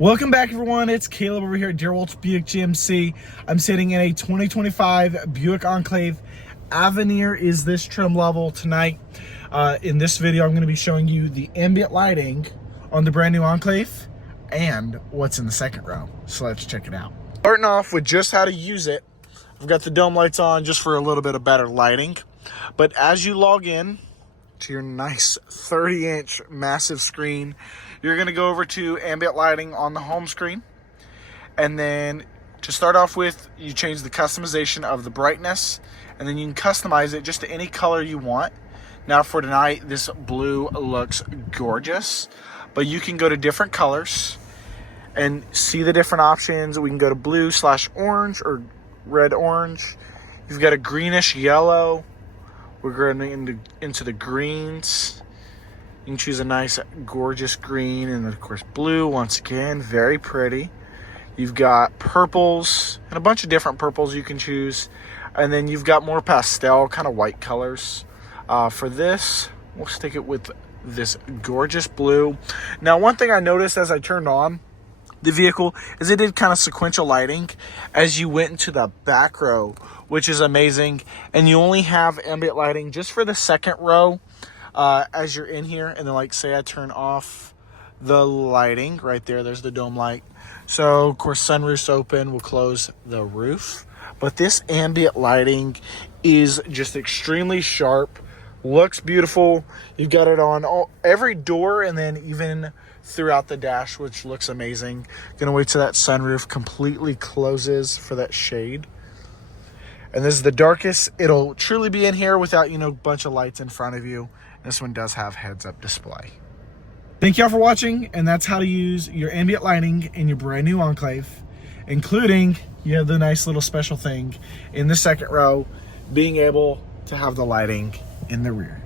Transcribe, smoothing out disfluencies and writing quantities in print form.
Welcome back, everyone. It's Caleb over here at Deerwolf Buick GMC. I'm sitting in a 2025 Buick Enclave. Avenir is this trim level tonight. In this video, I'm going to be showing you the ambient lighting on the brand new Enclave and what's in the second row. So let's check it out. Starting off with just how to use it. I've got the dome lights on just for a little bit of better lighting. But as you log in to your nice 30-inch massive screen, you're going to go over to ambient lighting on the home screen. And then to start off with, you change the customization of the brightness, and then you can customize it just to any color you want. Now for tonight, this blue looks gorgeous, but you can go to different colors and see the different options. We can go to blue/orange or red-orange. You've got a greenish yellow. We're going into the greens. You can choose a nice, gorgeous green, and of course blue, once again, very pretty. You've got purples, and a bunch of different purples you can choose. And then you've got more pastel, kind of white colors. For this, we'll stick it with this gorgeous blue. Now, one thing I noticed as I turned on the vehicle is it did kind of sequential lighting as you went into the back row, which is amazing. And you only have ambient lighting just for the second row as you're in here. And then, like, say I turn off the lighting right there, there's the dome light. So of course sunroof's open, we'll close the roof. But this ambient lighting is just extremely sharp, looks beautiful. You've got it on every door and then even throughout the dash, which looks amazing. Gonna wait till that sunroof completely closes for that shade. And this is the darkest it'll truly be in here without, a bunch of lights in front of you. This one does have heads-up display. Thank y'all for watching, and that's how to use your ambient lighting in your brand new Enclave, including you have the nice little special thing in the second row, being able to have the lighting in the rear.